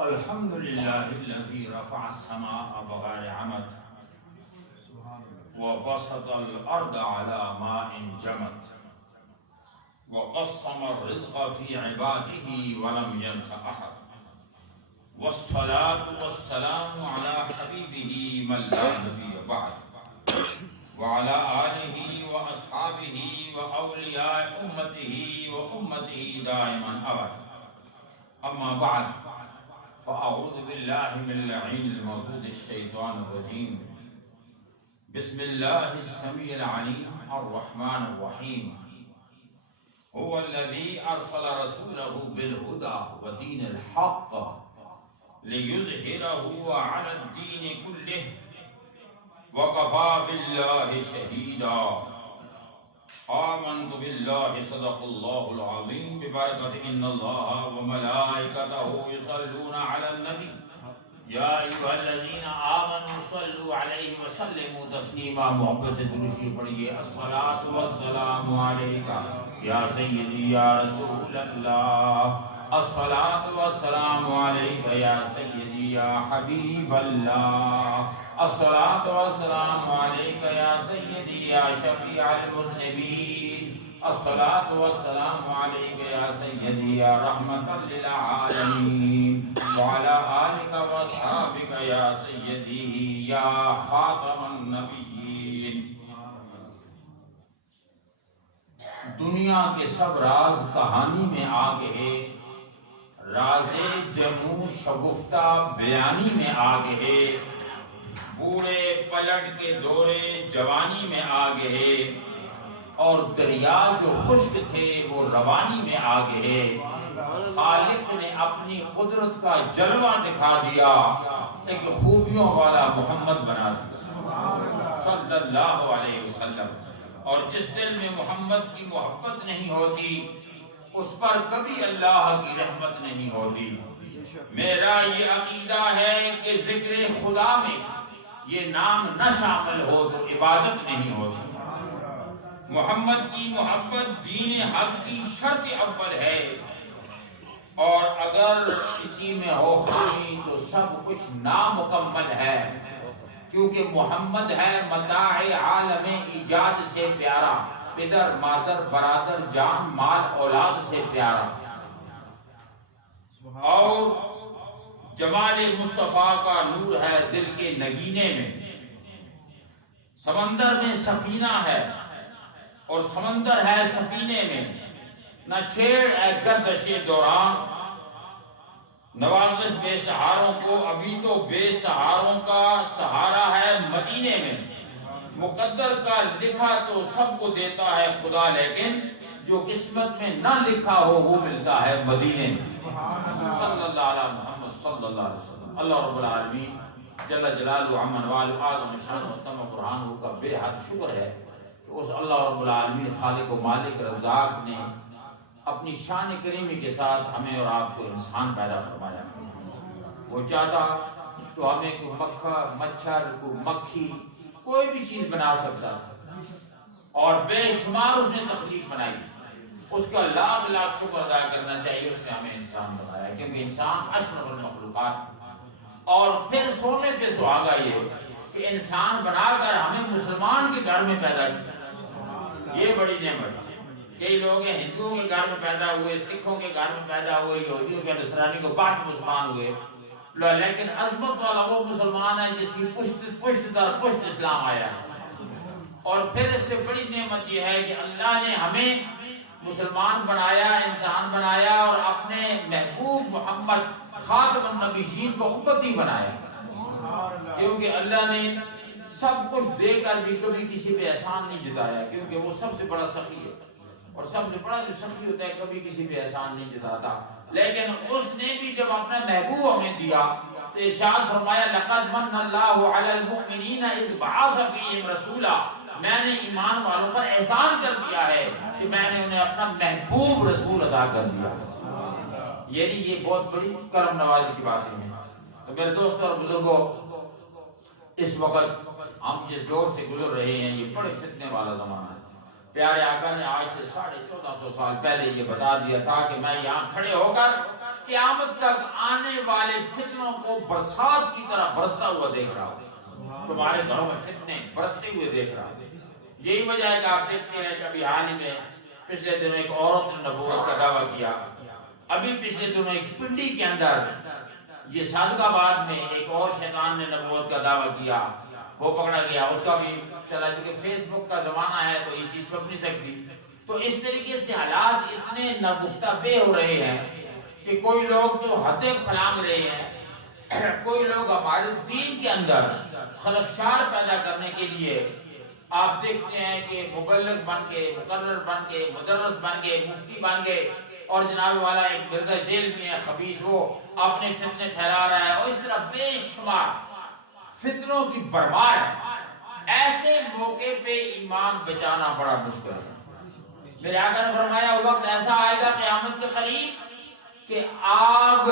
الحمد لله الذي رفع السماء بغير عمد وبسط الأرض على ماء جمد وقسم الرزق في عباده ولم ينس أحد والصلاة والسلام على حبيبه من لا نبي بعد وعلى آله وأصحابه وأولياء أمته وأمته دائما أبدا. أما بعد فأعوذ بالله من اللعين المردود الشيطان الرجيم. بسم الله السميع العليم الرحمن الرحيم. هو الذي أرسل رسوله بالهدى ودين الحق ليظهره على الدين كله وكفى بالله شهيدا. آمنت بالله صدق الله العظيم ببركة إن الله وملائكته يصلون على النبي يا أيها الذين آمنوا صلوا عليه وسلموا تسليما. محبت سے درود پڑھیے. الصلاة والسلام عليك يا سيدي يا رسول الله. الصلاة والسلام عليك يا سيدي يا حبيب الله. الصلاة والسلام عليك يا سيدي يا شفيع المذنبين. الصلاة والسلام عليك يا سيدي يا رحمة للعالمين وعلى آلك وأصحابك يا سيدي يا خاتم النبيين. دنیا کے سب راز کہانی میں آ گئے، راز جنوں شگفتہ بیانی میں آ گئے، بوڑھے پلٹ کے دورے جوانی میں آ گئے، اور دریا جو خشک تھے وہ روانی میں آ گئے. خالق نے اپنی قدرت کا جلوہ دکھا دیا، ایک خوبیوں والا محمد بنا دیا صلی اللہ علیہ وسلم. اور جس دل میں محمد کی محبت نہیں ہوتی اس پر کبھی اللہ کی رحمت نہیں ہوتی. میرا یہ عقیدہ ہے کہ ذکر خدا میں یہ نام نہ شامل ہو تو عبادت نہیں ہوتی. محمد کی محبت دین حق کی شرط اول ہے، اور اگر کسی میں ہو خامی تو سب کچھ نامکمل ہے، کیونکہ محمد ہے متاع عالم ایجاد سے پیارا، پدر مادر برادر جان مال اولاد سے پیارا. اور جمال مصطفیٰ کا نور ہے دل کے نگینے میں. سمندر میں سفینہ ہے اور سمندر ہے سفینے میں، نہ چھیڑ اے گردش دوران، نوازش بے سہاروں کو، ابھی تو بے سہاروں کا سہارا ہے مدینے میں. مقدر کا لکھا تو سب کو دیتا ہے خدا، لیکن جو قسمت میں نہ لکھا ہو وہ ملتا ہے مدینے میں. صلی اللہ علیہ محمد صلی اللہ علیہ وسلم. اللہ رب العالمین جل جلالہ عمن والہ اعظم شان و تم برہانہ کا بے حد شکر ہے کہ اس اللہ رب العالمین خالق و مالک رزاق نے اپنی شان کریمی کے ساتھ ہمیں اور آپ کو انسان پیدا فرمایا. وہ چاہتا تو ہمیں کوئی مکھا مچھر کوئی مکھی کوئی بھی چیز بنا سکتا تھا، اور بے شمار اس نے تخلیق بنائی. اس کا لاکھ لاکھ شکر ادا کرنا چاہیے، اس نے ہمیں انسان بنایا، کیونکہ انسان اشرف المخلوقات. اور پھر سونے پہ سہاگا یہ کہ انسان بنا کر ہمیں مسلمان کے گھر میں پیدا کیا، یہ بڑی نعمت. کئی لوگ ہیں ہندوؤں کے گھر میں پیدا ہوئے، سکھوں کے گھر میں پیدا ہوئے، یہودیوں کے نصرانی کو بعد مسلمان ہوئے، لیکن عظمت والا وہ مسلمان ہے جس کی پشت در پشت اسلام آیا ہے. اور پھر اس سے بڑی نعمت یہ ہے کہ اللہ نے ہمیں مسلمان بنایا، انسان بنایا، اور اپنے محبوب محمد خاتم النبیین کو امتی بنایا. کیونکہ اللہ نے سب کچھ دے کر بھی کبھی کسی پہ احسان نہیں جتایا، کیونکہ وہ سب سے بڑا سخی ہے، اور سب سے بڑا جو سخی ہوتا ہے کبھی کسی پہ احسان نہیں جتاتا. لیکن اس نے بھی جب اپنا محبوب ہمیں دیا تو ارشاد فرمایا لقد من اللہ علی المؤمنین اذ بعث فیہم رسولا. میں نے ایمان والوں پر احسان کر دیا ہے کہ میں نے انہیں اپنا محبوب رسول عطا کر دیا. یہ بہت بڑی کرم نوازی کی باتیں ہیں. تو میرے دوستوں اور بزرگوں، اس وقت ہم جس دور سے گزر رہے ہیں یہ بڑے فتنے والا زمانہ ہے. پیارے آقا نے آج سے 1450 سال پہلے یہ بتا دیا تھا کہ میں یہاں کھڑے ہو کر قیامت تک آنے والے فتنوں کو برسات کی طرح برستا ہوا دیکھ رہا ہوں، تمہارے گھروں میں فتنے برستے ہوئے دیکھ رہا ہوں۔ یہی وجہ ہے کہ آپ دیکھتے ہیں کہ ابھی حال ہی میں پچھلے دنوں ایک عورت نے نبوت کا دعویٰ کیا، ابھی پچھلے دنوں ایک پنڈی کے اندر یہ صادق آباد میں ایک اور شیطان نے نبوت کا دعویٰ کیا، وہ پکڑا گیا، اس کا بھی چلا، چونکہ فیس بک کا زمانہ ہے تو یہ چیز چھپ نہیں سکتی۔ تو اس طریقے سے حالات اتنے ناگفتہ بے ہو رہے ہیں کہ کوئی لوگ تو حدیں پھلانگ رہے ہیں، کوئی لوگ ہمارے دین کے اندر خلفشار پیدا کرنے کے لیے آپ دیکھتے ہیں کہ مبلغ بن کے، مقرر بن کے، مدرس بن کے، مفتی بن گئے، اور جناب والا ایک مرزا جیل میں ہے خبیث، وہ اپنے فتنے پھیلا رہا ہے، اور اس طرح بے شمار فتنوں کی برباد ہے۔ ایسے موقع پہ ایمان بچانا بڑا مشکل ہے۔ میرے آقا نے فرمایا وقت ایسا آئے گا قیامت کے قریب کہ آگ،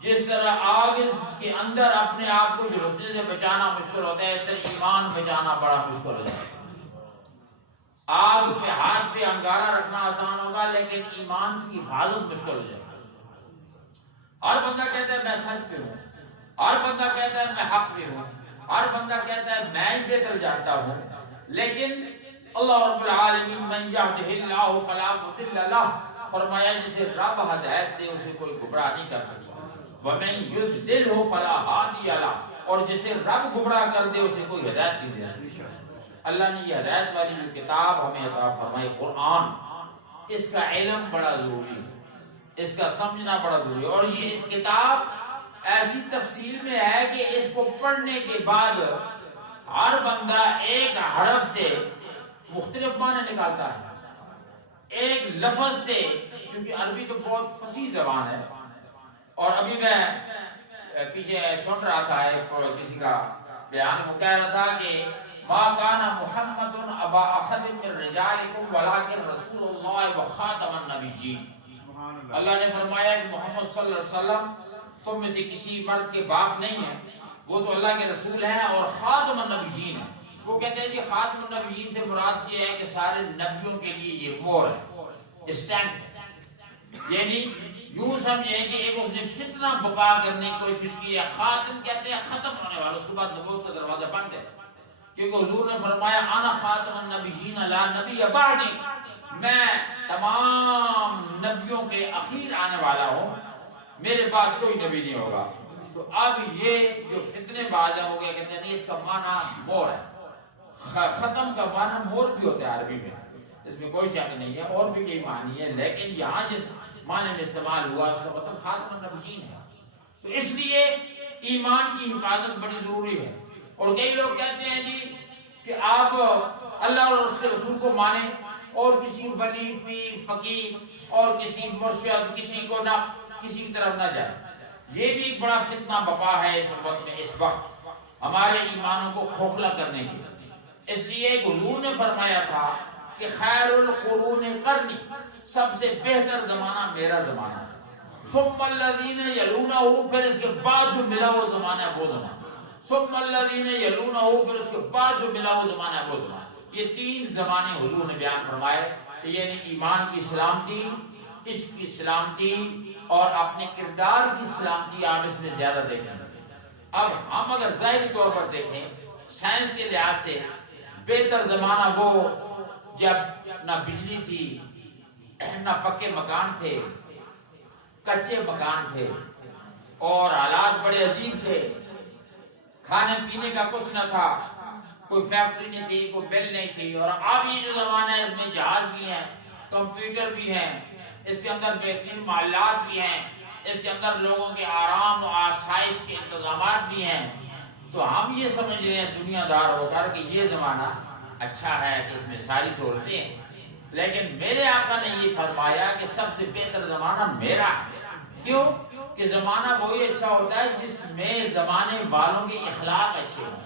جس طرح آگ کے اندر اپنے آپ کو جھلسنے سے بچانا مشکل ہوتا ہے، اس طرح ایمان بچانا بڑا مشکل ہو جائے گا۔ آگ پہ ہاتھ پہ انگارہ رکھنا آسان ہوگا، لیکن ایمان کی حفاظت مشکل ہو جائے گا۔ ہر بندہ کہتا ہے میں سچ پہ ہوں، ہر بندہ کہتا ہے میں حق پہ ہوں، ہر بندہ کہتا ہے میں ہی بہتر جانتا ہوں، لیکن اللہ رب العالمین من یہدہ اللہ فلا مضل لہ، فرمایا جسے رب ہدایت دے اسے کوئی گمراہ نہیں کر سکتا، ومن یضللہ فلا ہادی لہ، اور جسے رب گمراہ کر دے اسے کوئی ہدایت نہیں دے سکتا۔ اللہ نے یہ ہدایت والی جو کتاب ہمیں عطا فرمائی قرآن، اس کا علم بڑا ضروری ہے، اس کا سمجھنا بڑا ضروری ہے، اور یہ کتاب ایسی تفصیل میں ہے کہ اس کو پڑھنے کے بعد ہر بندہ ایک حرف سے مختلف معنی نکالتا ہے، ایک لفظ سے، کیونکہ عربی تو بہت فصیح زبان ہے۔ اور ابھی میں پیچھے سن رہا تھا ایک کسی کا بیان، وہ کہہ رہا تھا کہ ما کان محمد ابا احد من رجالکم ولکن رسول اللہ وخاتم النبیین۔ اللہ نے فرمایا کہ محمد صلی اللہ علیہ وسلم تم میں سے کسی مرد کے باپ نہیں ہیں، وہ تو اللہ کے رسول ہیں اور خاتم النبیین ہیں۔ وہ کہتے ہیں جی خاتم النبیین سے مراد یہ ہے کہ سارے نبیوں کے لیے یہ مہر ہے، اسٹیمپ، یعنی یوں سمجھیں کہ ایک اس نے فتنہ بپا کرنے کی کوشش کی ہے۔ خاتم کہتے ہیں ختم ہونے والا، اس کے بعد نبوت کا دروازہ بند ہے، کیونکہ حضور نے فرمایا انا خاتم النبیین لا نبی بعدی، میں تمام نبیوں کے اخیر آنے والا ہوں، میرے بعد کوئی نبی نہیں ہوگا۔ تو اب یہ جو فتنے باز ہو گئے، کہتے ہیں نہیں اس کا معنی مہر ہے، ختم کا معنی مہر بھی ہوتا ہے عربی میں، اس میں کوئی شک نہیں ہے، اور بھی کئی معنی ہے، لیکن یہاں جس معنی میں استعمال ہوا اس کا مطلب خاتم النبیین ہے۔ تو اس لیے ایمان کی حفاظت بڑی ضروری ہے۔ اور کئی لوگ کہتے ہیں جی کہ آپ اللہ اور اس کے رسول کو مانیں اور کسی ولی، پیر، فقیر اور کسی مرشد کسی کو نہ کسی کی طرف نہ جائیں، یہ بھی ایک بڑا فتنہ بپا ہے اس وقت میں، اس وقت ہمارے ایمانوں کو کھوکھلا کرنے کی۔ اس لیے حضور نے فرمایا تھا کہ خیر القرون قرنی، سب سے بہتر زمانہ میرا زمانہ ہے، ثم الذین یلونہ، پھر اس کے بعد جو ملا وہ زمانہ ہے وہ زمانہ، ثم الذین یلونہ، پھر اس کے بعد جو ملا وہ زمانہ ہے وہ زمانہ۔ یہ تین زمانے حضور نے بیان فرمائے، یعنی ایمان کی سلامتی، عشق کی سلامتی اور اپنے کردار کی سلامتی آپ اس میں زیادہ دیکھیں۔ اب ہم اگر ظاہری طور پر دیکھیں سائنس کے لحاظ سے بہتر زمانہ وہ جب نہ بجلی تھی، نہ پکے مکان تھے، کچے مکان تھے، اور حالات بڑے عجیب تھے، کھانے پینے کا کچھ نہ تھا، کوئی فیکٹری نہیں تھی، کوئی بیل نہیں تھی۔ اور اب یہ جو زمانہ ہے اس میں جہاز بھی ہیں، کمپیوٹر بھی ہیں، اس کے اندر بہترین معلات بھی ہیں، اس کے اندر لوگوں کے آرام و آسائش کے انتظامات بھی ہیں۔ تو ہم یہ سمجھ رہے ہیں دنیا دار ہو کر کہ یہ زمانہ اچھا ہے کہ اس میں ساری سہولتیں ہیں، لیکن میرے آقا نے یہ فرمایا کہ سب سے بہتر زمانہ میرا ہے۔ کیوں؟ کہ زمانہ وہی اچھا ہوتا ہے جس میں زمانے والوں کے اخلاق اچھے ہوں،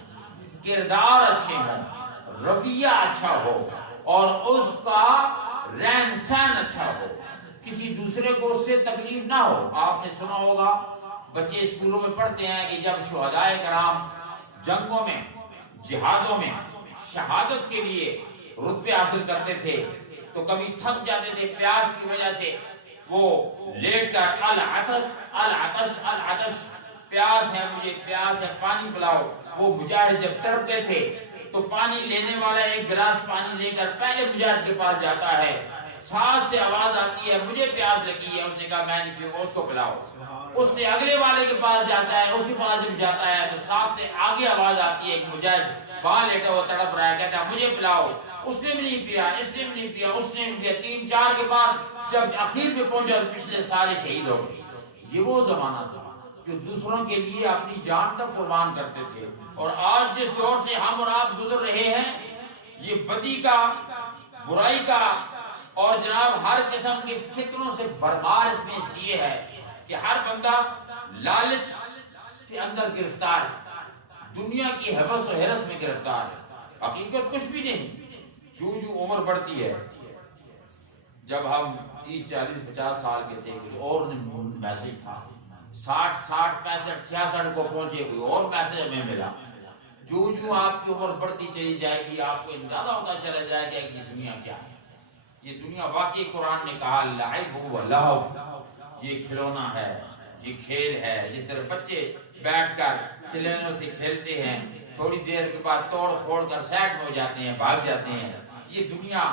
کردار اچھے ہوں، رویہ اچھا ہو، اور اس کا رہن سہن اچھا ہو، کسی دوسرے کو اس سے تکلیف نہ ہو۔ آپ نے سنا ہوگا بچے اسکولوں میں پڑھتے ہیں کہ جب شہدائے کرام جنگوں میں، جہادوں میں شہادت کے لیے رتبے حاصل کرتے تھے تو کبھی تھک جاتے تھے پیاس کی وجہ سے، وہ لیٹ کر العطش پیاس ہے مجھے، پیاس ہے، پانی پلاؤ. وہ مجاہد جب تڑپتے تھے تو پانی لینے والا ایک گلاس پانی لے کر پہلے مجاہد کے پاس جاتا ہے، ساتھ سے آواز آتی ہے مجھے پیاس لگی ہے، اس نے کہا میں نہیں پیوں گا، اس کو پلاؤ. اس سے اگلے والے کے پاس جاتا ہے، اس کے پاس جب جاتا ہے تو ساتھ سے آگے آواز آتی ہے کہ مجاہد وہاں لیٹا ہوا تڑپ رہا ہے، کہتا ہے مجھے پلاؤ. اس نے بھی نہیں پیا، اس نے بھی نہیں پیا، اس نے بھی پیا. 3-4 کے بعد جب آخر میں پہنچا تو پچھلے سارے شہید ہو گئے. یہ وہ زمانہ تھا جو دوسروں کے لیے اپنی جان تک قربان کرتے تھے. اور آج جس دور سے ہم اور آپ گزر رہے ہیں، یہ بدی کا، برائی کا اور جناب ہر قسم کے فتنوں سے بھرمار اس میں اس لیے ہے کہ ہر بندہ لالچ کے اندر گرفتار ہے، دنیا کی حوث و ہرس میں گرفتار ہے. حقیقت کچھ بھی نہیں. جو عمر بڑھتی ہے، جب ہم 30-40-50 سال کے تھے کچھ اور میسج تھا، 60 65 66 کو پہنچے کوئی اور میسج ہمیں ملا. جو آپ کی عمر بڑھتی چلی جائے گی آپ کو اندازہ ہوتا چلا جائے گا کہ یہ دنیا کیا ہے. یہ دنیا واقعی قرآن نے کہا لعب و لہو، یہ کھلونا ہے، یہ کھیل ہے. جس طرح بچے بیٹھ کر کھلونوں سے کھیلتے ہیں، تھوڑی دیر کے بعد توڑ پھوڑ کر سائڈ میں ہو جاتے ہیں، بھاگ جاتے ہیں. یہ دنیا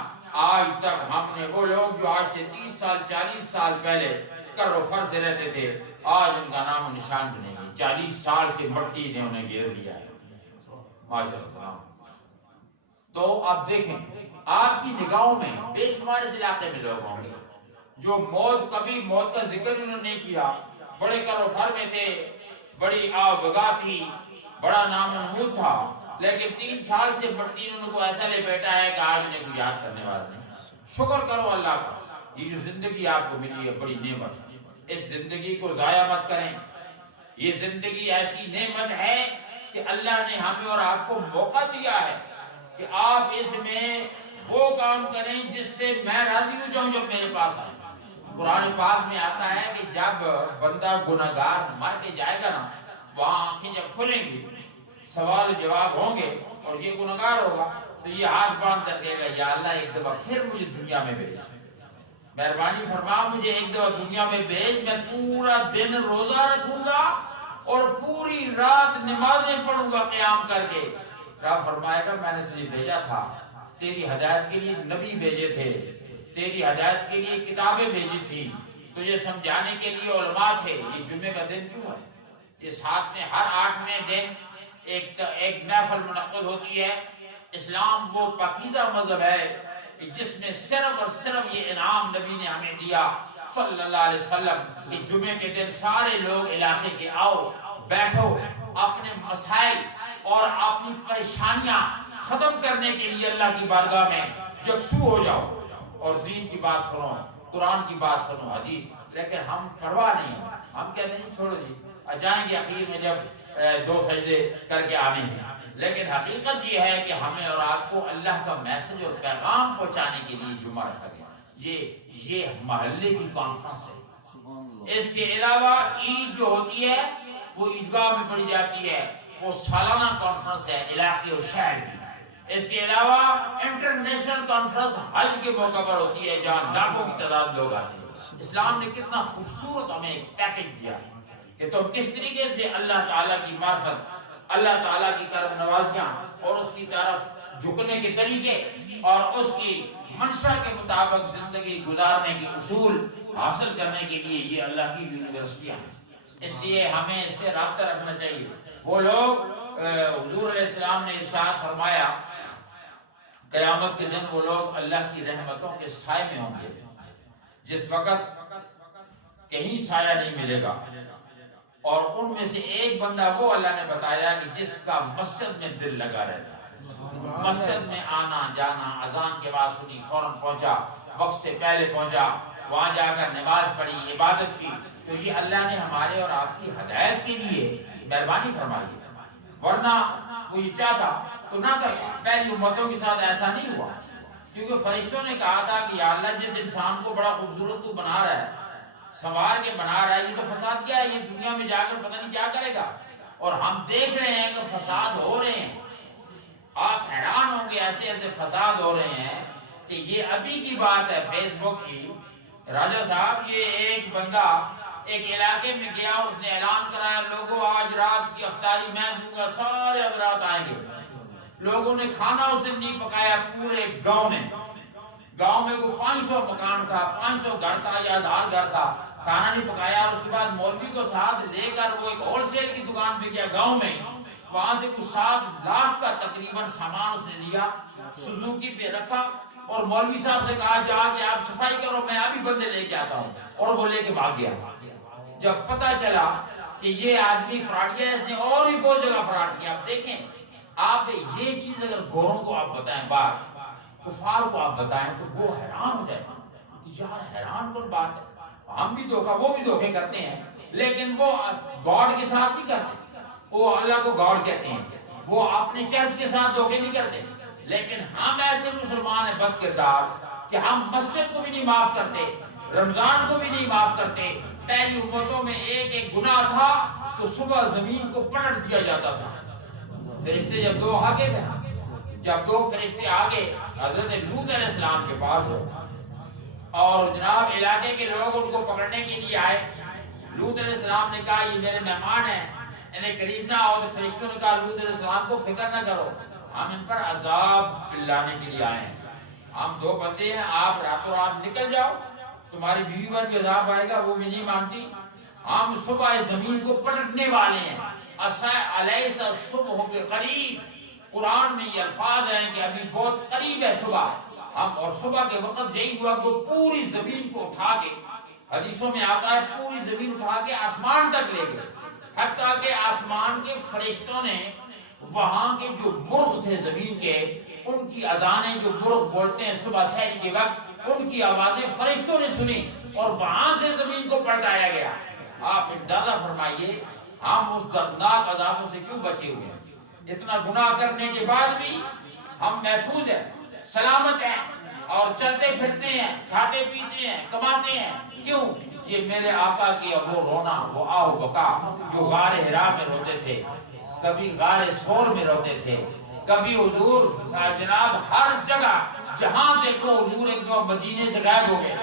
آج تک ہم نے، وہ لوگ جو آج سے 30 سال 40 سال پہلے کر و فر سے رہتے تھے، آج ان کا نام و نشان بھی نہیں ہے. 40 سال سے مٹی نے انہیں گھیر لیا ہے. ماشاء اللہ. تو آپ دیکھیں آپ کی نگاہوں میں بے شمار اس علاقے میں لوگ ہوں گے جو کبھی موت کا ذکر انہوں نے نہیں کیا، بڑے کر و فر میں تھے، بڑی آب وگا تھی، بڑا نام و نمود تھا، لیکن 3 سال سے مٹی نے ان کو ایسا لے بیٹھا ہے کہ آج انہیں کوئی یاد کرنے والا نہیں. شکر کرو اللہ کا، یہ جو زندگی آپ کو ملی ہے بڑی نعمت ہے. اس زندگی کو ضائع مت کریں. یہ زندگی ایسی نعمت ہے کہ اللہ نے ہمیں اور آپ کو موقع دیا ہے کہ آپ اس میں وہ کام کریں جس سے میں راضی ہو جاؤں جب میرے پاس آئے. قرآن پاک میں آتا ہے کہ جب بندہ گناہگار مر کے جائے گا نا، وہاں آنکھیں جب کھلیں گی، سوال جواب ہوں گے اور یہ گناہگار ہوگا تو یہ ہاتھ باندھ کر کہے گا یا اللہ ایک دفعہ پھر مجھے دنیا میں بھیج، مہربانی فرما مجھے ایک دفعہ دنیا میں بھیج، میں پورا دن روزہ رکھوں گا اور پوری رات نمازیں پڑھوں گا قیام کر کے. رب فرمائے گا میں نے تجھے بھیجا تھا، تیری ہدایت کے لیے نبی بھیجے تھے، تیری ہدایت کے لیے کتابیں بھیجی تھی، تجھے سمجھانے کے لیے علماء تھے. یہ جمعے کا دن کیوں ہے؟ یہ 7ویں ہر 8ویں دن ایک محفل منعقد ہوتی ہے. اسلام وہ پاکیزہ مذہب ہے کہ جس میں صرف اور صرف یہ انعام نبی نے ہمیں دیا صلی اللہ علیہ وسلم کہ جمعے کے دن سارے لوگ علاقے کے آؤ، بیٹھو، اپنے مسائل اور اپنی پریشانیاں ختم کرنے کے لیے اللہ کی بارگاہ میں یکسو ہو جاؤ اور دین کی بات سنو، قرآن کی بات سنو، حدیث. لیکن ہم پرواہ نہیں ہیں، ہم کہتے ہیں چھوڑو جی جائیں گے اخیر میں جب 2 سجدے کر کے آنے ہیں. لیکن حقیقت یہ ہے کہ ہمیں اور آپ کو اللہ کا میسج اور پیغام پہنچانے کے لیے جمعہ رکھا گیا. یہ محلے کی کانفرنس ہے. اس کے علاوہ عید جو ہوتی ہے وہ عیدگاہ میں پڑھی جاتی ہے، وہ سالانہ کانفرنس ہے علاقے اور شہر کی. اس کے علاوہ انٹرنیشنل کانفرنس حج کے موقع پر ہوتی ہے جہاں لاکھوں کی تعداد لوگ آتے ہیں. اسلام نے کتنا خوبصورت ہمیں ایک پیکج دیا ہے کہ تم کس طریقے سے اللہ تعالیٰ کی معرفت، اللہ تعالیٰ کی کرم نوازیاں اور اس کی طرف جھکنے کے طریقے اور اس کی منشا کے مطابق زندگی گزارنے کے اصول حاصل کرنے کے لیے یہ اللہ کی یونیورسٹیاں ہیں. اس لیے ہمیں اس سے رابطہ رکھنا چاہیے. وہ لوگ حضور علیہ السلام نے ارشاد فرمایا قیامت کے دن وہ لوگ اللہ کی رحمتوں کے سائے میں ہوں گے جس وقت کہیں سایہ نہیں ملے گا. اور ان میں سے ایک بندہ وہ اللہ نے بتایا کہ جس کا مسجد میں دل لگا رہتا ہے، مسجد میں آنا جانا، اذان کے بعد سنی فوراً پہنچا، وقت سے پہلے پہنچا، وہاں جا کر نماز پڑھی، عبادت کی. تو یہ اللہ نے ہمارے اور آپ کی ہدایت کے لیے مہربانی فرمائی ہے. ورنہ وہ یہ چاہتا تو نہ کرتا. پہلی امتوں کے ساتھ ایسا نہیں ہوا کیونکہ فرشتوں نے کہا تھا کہ یا اللہ جس انسان کو بڑا خوبصورت تو بنا رہا ہے، سنوار کے بنا رہا ہے، یہ تو فساد کیا ہے، یہ دنیا میں جا کر پتہ نہیں کیا کرے گا. اور ہم دیکھ رہے ہیں کہ فساد ہو رہے ہیں. آپ حیران ہوں گے ایسے ایسے فساد ہو رہے ہیں کہ یہ ابھی کی بات ہے فیس بک کی راجہ صاحب یہ ایک بندہ ایک علاقے میں گیا، اس نے اعلان کرایا لوگوں آج رات کی افطاری میں دوں گا، سارے حضرات آئیں گے۔ لوگوں نے کھانا اس دن نہیں پکایا، پورے گاؤں نے، گاؤں میں کوئی 500 مکان تھا، 500 گھر تھا یا 1000 گھر تھا، کھانا نہیں پکایا۔ اور اس کے بعد مولوی کو ساتھ لے کر وہ ایک ہول سیل کی دکان پہ گیا گاؤں میں، وہاں سے کچھ 7 لاکھ کا تقریباً سامان اس نے لیا، سوزوکی پہ رکھا اور مولوی صاحب سے کہا جا کہ آپ صفائی کرو، میں ابھی بندے لے کے آتا ہوں، اور وہ لے کے بھاگ گیا۔ جب پتہ چلا کہ یہ آدمی فراڈ کیا ہے، اس نے اور بھی بہت جگہ فراڈ کیا۔ آپ دیکھیں، آپ یہ چیز اگر گوروں کو آپ بتائیں، بات کفار کو آپ بتائیں تو وہ حیران ہو جائے، یار حیران کن بات ہے، ہم بھی دھوکہ، وہ بھی دھوکے کرتے ہیں، لیکن وہ گاڈ کے ساتھ نہیں کرتے، وہ اللہ کو گاڈ کہتے ہیں، وہ اپنے چرچ کے ساتھ دھوکے نہیں کرتے۔ لیکن ہم ایسے مسلمان ہیں بد کردار کہ ہم مسجد کو بھی نہیں معاف کرتے، رمضان کو بھی نہیں معاف کرتے۔ پہلی امتوں میں ایک گناہ تھا تو صبح زمین کو پلٹ دیا جاتا تھا۔ فرشتے جب 2 آگے تھے، جب 2 فرشتے آگے حضرت لوط علیہ السلام کے پاس ہو، اور جناب علاقے کے لوگ ان کو پکڑنے کے لیے آئے، لوط علیہ السلام نے کہا یہ میرے مہمان ہیں، انہیں قریب نہ آؤ۔ تو فرشتوں نے کہا لوط علیہ السلام کو فکر نہ کرو، ہم ان پر عذاب لانے کے لیے آئے ہیں، ہم 2 بندے ہیں، آپ راتوں رات نکل جاؤ، تمہاری بیوی پر بھی عذاب آئے گا، وہ بھی نہیں مانتی، ہم صبح زمین کو پلٹنے والے ہیں۔ الیس الصبح بقریب، قرآن میں یہ الفاظ ہیں کہ ابھی بہت قریب ہے صبح، ہم اور صبح کے وقت یہی ہوا کہ پوری زمین کو اٹھا کے، حدیثوں میں آتا ہے پوری زمین اٹھا کے آسمان تک لے گئے، حتیٰ کہ آسمان کے فرشتوں نے وہاں کے جو مرغ تھے زمین کے، ان کی اذانیں جو مرغ بولتے ہیں صبح سحر کے وقت، ان کی آوازیں فرشتوں نے سنی اور وہاں سے زمین کو پلٹایا گیا۔ آپ اندازہ فرمائیے ہم اس دردناک عذابوں سے کیوں بچے ہوئے ہیں؟ اتنا گناہ کرنے کے بعد بھی ہم محفوظ ہیں، سلامت ہیں، اور چلتے پھرتے ہیں، کھاتے پیتے ہیں، کماتے ہیں۔ کیوں؟ یہ میرے آقا کی وہ رونا، وہ آہ بکا جو غار حرا میں روتے تھے، کبھی غار ثور میں روتے تھے، کبھی حضور جناب ہر جگہ جہاں دیکھو حضور ایک دو مدینے سے غائب ہو گئے،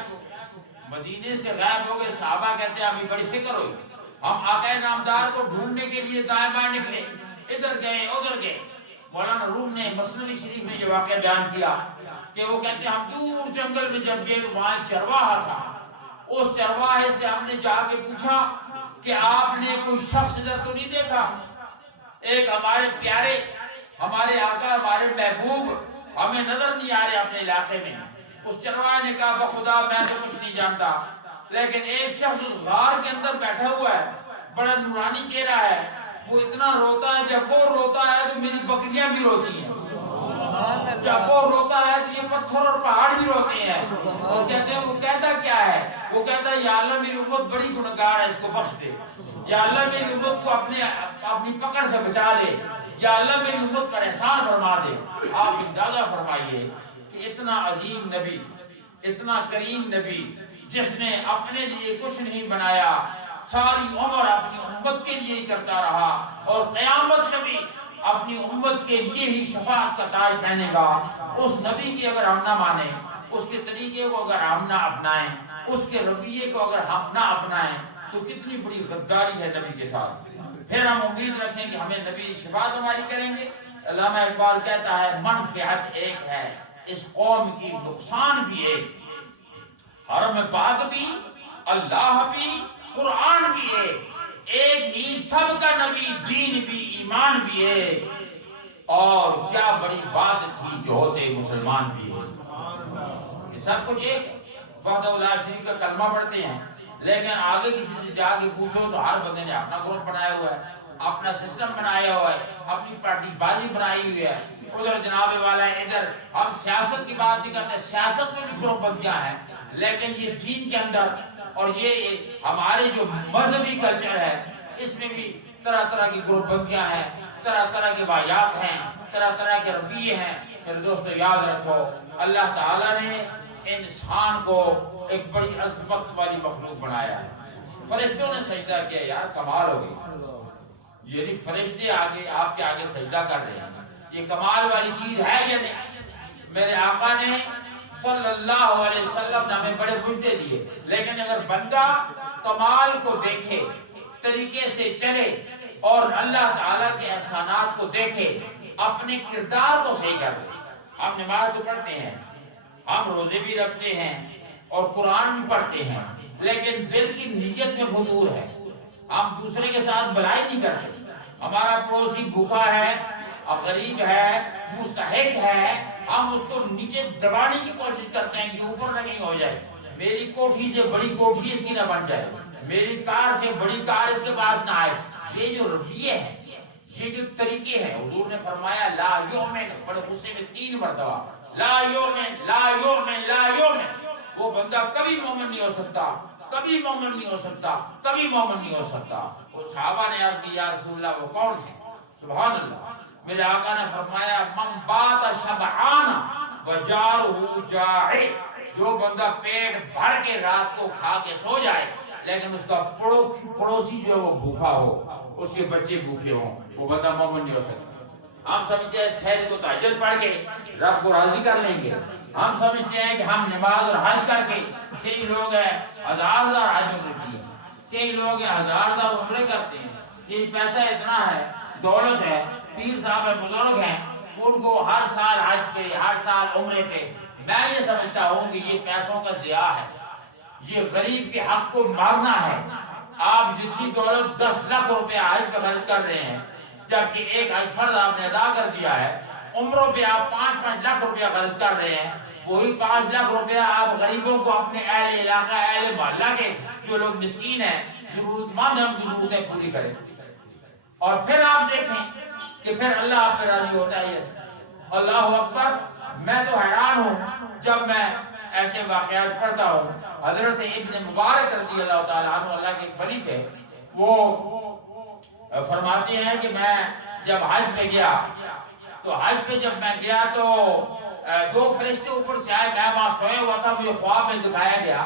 مدینے سے غائب ہو گئے۔ صحابہ کہتے ہیں ابھی بڑی فکر ہوئی، ہم آقا نامدار کو ڈھونڈنے کے لیے دائیں بائیں نکلے، ادھر گئے ادھر گئے۔ مولانا روم نے مثنوی شریف میں یہ واقعہ بیان کیا کہ وہ کہتے ہیں ہم دور جنگل میں جب گئے، وہاں چرواہا تھا، اس چرواہے سے ہم نے جا کے پوچھا کہ آپ نے کوئی شخص ادھر تو نہیں دیکھا، ایک ہمارے پیارے، ہمارے آقا، ہمارے محبوب ہمیں نظر نہیں آ رہے اپنے علاقے میں۔ اس چرواہے نے کہا بخدا میں تو کچھ نہیں جانتا، لیکن ایک شخص اس غار کے اندر بیٹھا ہوا ہے، بڑا نورانی چہرہ ہے، وہ اتنا روتا ہے، جب وہ روتا ہے تو میری بکریاں بھی روتی ہیں، جب وہ روتا ہے تو یہ پتھر اور پہاڑ بھی روتے ہیں۔ اور کہتے ہیں وہ کہتا کیا ہے؟ وہ کہتا ہے یا اللہ میری امت بڑی گنہگار ہے، اس کو بخش دے، یا اللہ میری امت کو اپنی پکڑ سے بچا لے، یا اللہ میری امت پر احسان فرما دے۔ آپ اندازہ فرمائیے کہ اتنا عظیم نبی، اتنا کریم نبی، جس نے اپنے لیے کچھ نہیں بنایا، ساری عمر اپنی امت کے لیے ہی کرتا رہا، اور قیامت میں بھی اپنی امت کے لیے ہی شفاعت کا تاج پہنے گا۔ اس نبی کی اگر ہم نہ مانیں، اس کے طریقے کو اگر ہم نہ اپنائیں، اس کے رویے کو اگر ہم نہ اپنائیں تو کتنی بڑی غداری ہے نبی کے ساتھ۔ پھر ہم امید رکھیں کہ ہمیں نبی شفاعت ہماری کریں گے۔ علامہ اقبال کہتا ہے منفعت ایک ہے اس قوم کی، نقصان بھی ایک، حرم پاک بھی، اللہ بھی، قرآن بھی ایک ہی سب کا نبی، دین بھی، ایمان بھی ایک، اور کیا بڑی بات تھی جو ہوتے مسلمان بھی ایک۔ یہ سب کچھ ایک، وحدہ لا شریک کا کلمہ پڑھتے ہیں، لیکن آگے کسی سے جا کے پوچھو تو ہر بندے نے اپنا گروپ بنایا ہوا ہے، اپنا سسٹم بنایا ہوا ہے، اپنی پارٹی بازی بنائی ہوئی ہے، ادھر جناب والا ہے، ادھر۔ ہم سیاست کی بات نہیں کرتے، سیاست میں بھی گروپ بندیاں ہیں، لیکن یہ دین کے اندر اور یہ ہمارے جو مذہبی کلچر ہے، اس میں بھی طرح طرح کی گروپ بندیاں ہیں، طرح طرح کے واجات ہیں، طرح طرح کے رویے ہیں۔ پھر دوستو یاد رکھو اللہ تعالیٰ نے انسان کو ایک بڑی عظمت والی مخلوق بنایا ہے۔ فرشتوں نے سجدہ کیا، یار کمال ہو گئی، یعنی فرشتے آگے آپ کے آگے سجدہ کر رہے ہیں، یہ کمال والی چیز ہے یا نہیں؟ میرے آقا نے صلی اللہ علیہ وسلم نے ہمیں بڑے مجدے دیے، لیکن اگر بندہ کمال کو دیکھے، طریقے سے چلے اور اللہ تعالیٰ کے احسانات کو دیکھے، اپنے کردار کو صحیح کر دے۔ ہم نماز تو پڑھتے ہیں، ہم روزے بھی رکھتے ہیں اور قرآن بھی پڑھتے ہیں، لیکن دل کی نیت میں فتور ہے، ہم دوسرے کے ساتھ بلائی نہیں کرتے۔ ہمارا پڑوسی بھوکا ہے، غریب ہے، مستحق ہے، ہم اس کو نیچے دبانے کی کوشش کرتے ہیں کہ اوپر نہ کہیں ہو جائے، میری کوٹھی سے بڑی کوٹھی اس کی نہ بن جائے، میری کار سے بڑی کار اس کے پاس نہ آئے۔ یہ جو رویے ہیں، یہ جو طریقے ہیں، حضور نے فرمایا لا یؤمن، بڑے غصے میں 3 مرتبہ لا یؤمن لا یؤمن لا یؤمن، وہ بندہ کبھی مومن نہیں ہو سکتا، کبھی مومن نہیں ہو سکتا، کبھی مومن نہیں ہو سکتا۔ وہ صحابہ نے عرض کی یا رسول اللہ وہ کون ہے؟ سبحان اللہ، میرے آقا نے فرمایا من بات شبعان وجارہ جائع، جو بندہ پیٹ بھر کے رات کو کھا کے سو جائے لیکن اس کا پڑوسی جو ہے وہ بھوکا ہو، اس کے بچے بھوکے ہوں، وہ بندہ مومن نہیں ہو سکتا۔ ہم سمجھتے ہیں شہر کو تہجد پڑھ کے رب کو راضی کر لیں گے، ہم سمجھتے ہیں کہ ہم نماز اور حج کر کے، کئی لوگ ہیں 1000 حج عمرے کیے، کئی لوگ ہیں 1000 عمرے کرتے ہیں، یہ پیسہ اتنا ہے، دولت ہے، پیر صاحب ہے، بزرگ ہیں، ان کو ہر سال حج پہ، ہر سال عمرے پہ۔ میں یہ سمجھتا ہوں کہ یہ پیسوں کا ضیاع ہے، یہ غریب کے حق کو مارنا ہے۔ آپ جتنی دولت 10 لاکھ روپے حج پہ خرچ کر رہے ہیں، جبکہ ایک حج فرض آپ نے ادا کر دیا ہے، عمروں پہ آپ 5-5 لاکھ روپیہ خرچ کر رہے ہیں، وہی 5 لاکھ روپیہ آپ غریبوں کو، اپنے اہل علاقہ، اہل محلہ کے جو لوگ مسکین ہیں، ضرورت مند ہیں، ان کی ضرورتیں پوری کریں، اور پھر آپ دیکھیں کہ پھر اللہ آپ پہ راضی ہوتا ہے۔ اللہ اکبر، میں تو حیران ہوں جب میں ایسے واقعات پڑھتا ہوں۔ حضرت ابن مبارک رضی اللہ تعالیٰ عنہ، اللہ کے ولی تھے، وہ فرماتے ہیں کہ میں جب حج پہ گیا تو حج پہ جب میں گیا تو 2 فرشتے اوپر سے آئے، میں وہاں سوئے ہوا تھا، مجھے خواب میں دکھایا گیا،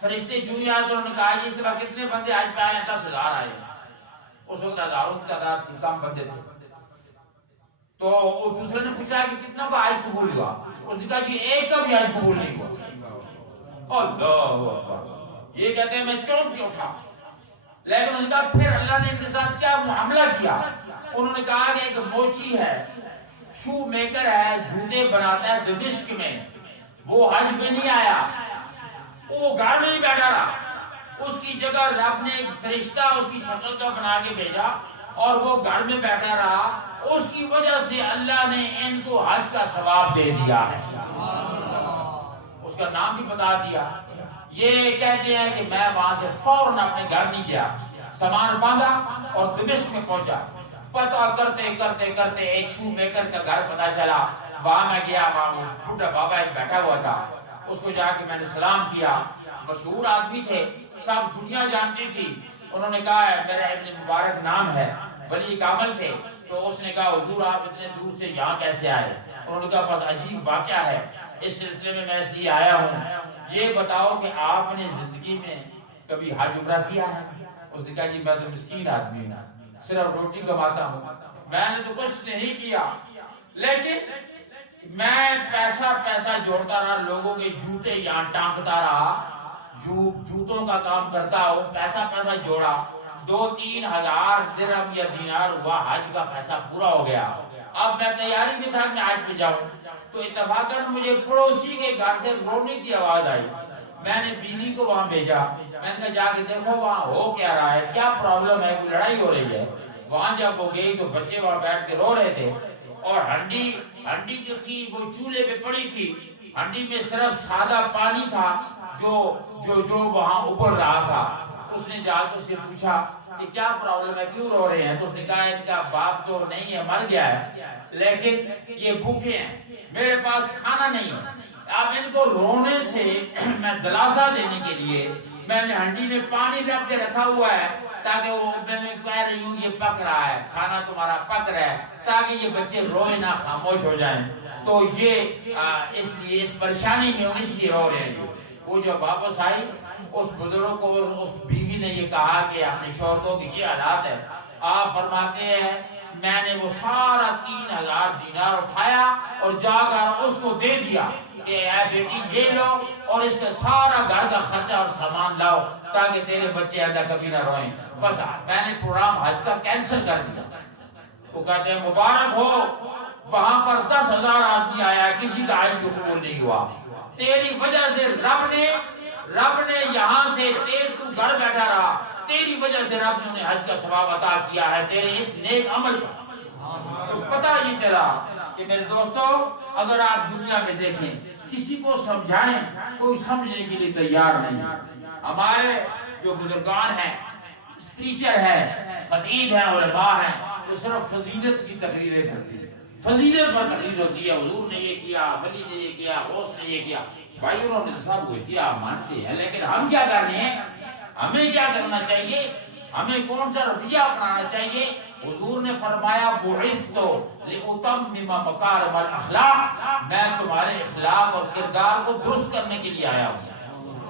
فرشتے جو ہی آئے تو انہوں نے کہا جی اس کے بعد کتنے بندے حج پہ آئے ہیں؟ 10,000 آئے۔ اس وقت ہزاروں کی تعداد تھی، کم بندے تھے۔ تو وہ دوسرے نے پوچھا کہ کتنا کا حج قبول ہوا؟ اس نے کہا جی ایک کا بھی حج قبول نہیں ہوا۔ اللہ اکبر، یہ کہتے ہیں میں چونک کے اٹھا، لیکن انہوں نے کہا پھر اللہ نے ان کے ساتھ کیا معاملہ کیا؟ انہوں نے کہا کہ ایک موچی ہے، شو میکر ہے، جوتے بناتا ہے دمشق میں، وہ حج میں نہیں آیا، وہ گھر میں ہی بیٹھا رہا، اس کی جگہ رب نے ایک فرشتہ اس کی شکل کا بنا کے بھیجا اور وہ گھر میں بیٹھا رہا، اس کی وجہ سے اللہ نے ان کو حج کا ثواب دے دیا ہے، اس کا نام بھی بتا دیا۔ یہ کہتے ہیں کہ میں وہاں سے فوراً اپنے گھر نہیں گیا، سامان باندھا اور دمشق میں پہنچا، پتہ کرتے کرتے کرتے ایک شو میکر کا گھر پتا چلا، وہاں میں گیا، وہاں بھوٹا بابا ایک بیٹھا ہوا تھا، اس کو جا کے میں نے سلام کیا، مشہور آدمی تھے، سب دنیا جانتی تھی، انہوں نے کہا میرا ابن مبارک نام ہے، ولی کامل تھے، تو اس نے کہا حضور آپ اتنے دور سے یہاں کیسے آئے؟ انہوں نے کہا بس عجیب واقعہ ہے، اس سلسلے میں اس لیے آیا ہوں، یہ بتاؤ کہ آپ نے زندگی میں کبھی حج عمرہ کیا ہے؟ اس نے کہا جی میں تو مسکین آدمی ہوں، صرف روٹی کماتا ہوں، میں نے تو کچھ نہیں کیا، لیکن میں پیسہ جوڑتا رہا، لوگوں کے جوتے یہاں ٹانکتا رہا، جوتوں کا کام کرتا ہوں، پیسہ جوڑا، 2-3 ہزار درہم یا دینار ہوا، حج کا پیسہ پورا ہو گیا، اب میں تیاری میں تھا کہ میں حج پہ جاؤں، تو اتفاقاً مجھے پڑوسی کے گھر سے رونے کی آواز آئی، میں نے بیوی کو وہاں بھیجا، میں نے کہا جا کے دیکھو وہاں ہو کیا رہا ہے، کیا پرابلم ہے، کوئی لڑائی ہو رہی ہے۔ وہاں جب وہ گئی تو بچے وہاں بیٹھ کے رو رہے تھے، اور ہنڈی جو تھی وہ چولہے پہ پڑی تھی، ہنڈی میں صرف سادہ پانی تھا جو وہاں ابل رہا تھا۔ اس نے جا کے اس سے پوچھا کہ کیا پرابلم ہے، کیوں رو رہے ہیں؟ تو اس نے کہا ان کا باپ تو نہیں ہے، مر گیا ہے، لیکن یہ بھوکے ہیں، میرے پاس کھانا نہیں ہے، اب ان کو رونے سے میں دلاسا دینے کے لیے میں نے ہنڈی میں پانی رکھ کے رکھا ہوا ہے، تاکہ وہ میں کہہ رہی ہوں یہ پک رہا ہے، کھانا تمہارا پک رہا ہے، تاکہ یہ بچے روئے نہ، خاموش ہو جائیں، تو یہ اس لیے اس پریشانی میں اس لیے رو رہے ہیں۔ وہ جب واپس آئی، اس بزرگ کو اس بیوی نے یہ کہا کہ اپنے شوہر کو کہ یہ حالات ہے، آپ فرماتے ہیں میں نے وہ سارا 3000 دینار اٹھایا اور جا کر اس کو دے دیا، کہ اے بیٹی یہ لو اور اس کا سارا گھر کا خرچہ اور سامان لاؤ تاکہ تیرے بچے آئندہ کبھی نہ روئیں. بس میں نے پروگرام حج کا کینسل کر دیا. وہ کہتے ہیں مبارک ہو، وہاں پر 10,000 آدمی آیا، کسی کا حج قبول نہیں ہوا. تیری وجہ سے رب نے یہاں سے تو گھر بیٹھا رہا، تیری وجہ سے رب نے انہیں حج کا ثواب عطا کیا ہے تیرے اس نیک عمل پر. تو پتہ یہ چلا کہ میرے دوستو اگر آپ دنیا میں دیکھیں کسی کو سمجھائیں کوئی سمجھنے کے لیے تیار نہیں. ہمارے جو بزرگان ہیں، اسپیچر ہیں، خطیب ہیں، علماء ہیں، وہ صرف فضیلت کی تقریریں کرتے ہیں. فضیلت پر تقریر ہوتی ہے، حضور نے یہ کیا، ولی نے یہ کیا، غوث نے یہ کیا. بھائی انہوں نے سب کچھ کیا، آپ مانتے ہیں، لیکن ہم کیا کر رہے ہیں؟ ہمیں کیا کرنا چاہیے؟ ہمیں کون سا رویہ اپنانا چاہیے؟ حضور نے فرمایا بعثت لأتمم مکارم الاخلاق، میں تمہارے اخلاق اور کردار کو درست کرنے کے لیے آیا ہوں،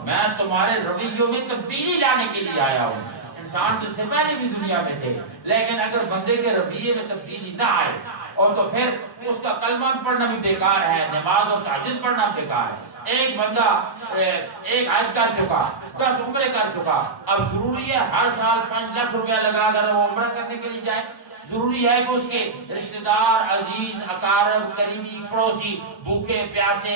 میں تمہارے رویوں میں تبدیلی لانے کے لیے آیا ہوں. انسان تو اس سے پہلے بھی دنیا میں تھے، لیکن اگر بندے کے رویے میں تبدیلی نہ آئے اور تو پھر اس کا کلمہ پڑھنا بھی بیکار ہے، نماز اور تہجد پڑھنا بیکار ہے. ایک بندہ ایک حج کر چکا، 10 عمرے کر چکا، اب ضروری ہے ہر سال 5 لاکھ روپیہ لگا کر وہ عمرہ کرنے کے لیے جائے؟ ضروری ہے کہ اس کے رشتہ دار، عزیز، اقارب، قریبی، پڑوسی بھوکے پیاسے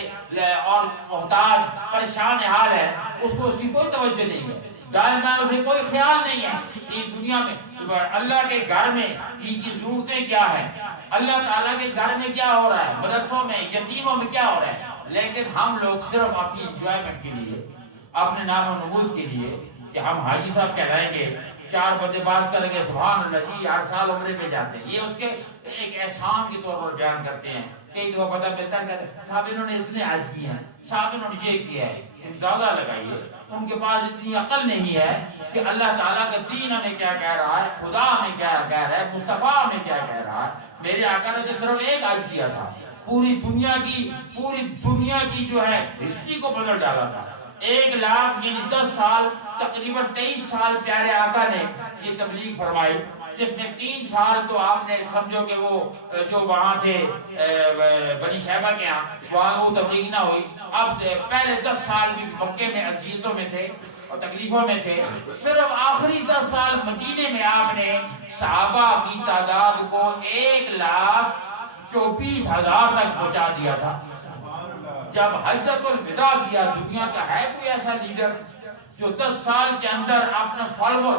اور محتاج پریشان حال ہے، اس کو اس کی کوئی توجہ نہیں ہے، دائما اسے کوئی خیال نہیں ہے کہ دنیا میں اللہ کے گھر میں کی ضرورتیں کیا ہیں، اللہ تعالیٰ کے گھر میں کیا ہو رہا ہے، مدرسوں میں، یتیموں میں کیا ہو رہا ہے. لیکن ہم لوگ صرف اپنی انجوائمنٹ کے لیے، اپنے نام و نمود کے لیے کہ ہم حاجی صاحب کہلائیں گے، 4 بندے بات کریں گے سبحان اللہ جی ہر سال عمرے پہ جاتے ہیں، یہ اس کے ایک احسان کے طور پر بیان کرتے ہیں. کئی دفعہ پتہ ملتا ہے کہ صاحب انہوں نے اتنے حج کیے ہیں، صاحب انہوں نے یہ کیا ہے. اندازہ لگائیے ان کے پاس اتنی عقل نہیں ہے کہ اللہ تعالیٰ کا دین ہمیں کیا کہہ رہا ہے، خدا ہمیں کیا کہہ رہا ہے، مصطفیٰ ہمیں کیا کہہ رہا ہے. میرے آقا نے تو صرف ایک حج کیا تھا، پوری دنیا کی جو ہے ہسٹری کو بدل ڈالا تھا. 1 لاکھ یعنی 10 سال، تقریباً 23 سال پیارے آقا نے یہ تبلیغ فرمائی، جس میں 3 سال تو آپ نے سمجھو کہ وہ جو وہاں تھے بنی شیبہ کے یہاں، وہاں وہ تبلیغ نہ ہوئی. اب پہلے 10 سال بھی مکے میں اذیتوں میں تھے اور تکلیفوں میں تھے. صرف آخری 10 سال مدینے میں آپ نے صحابہ کی تعداد کو 1,24,000 تک پہنچا دیا تھا. جب حجۃ الوداع کیا، دنیا کا ہے کوئی ایسا لیڈر جو 10 سال کے اندر اپنا فالوور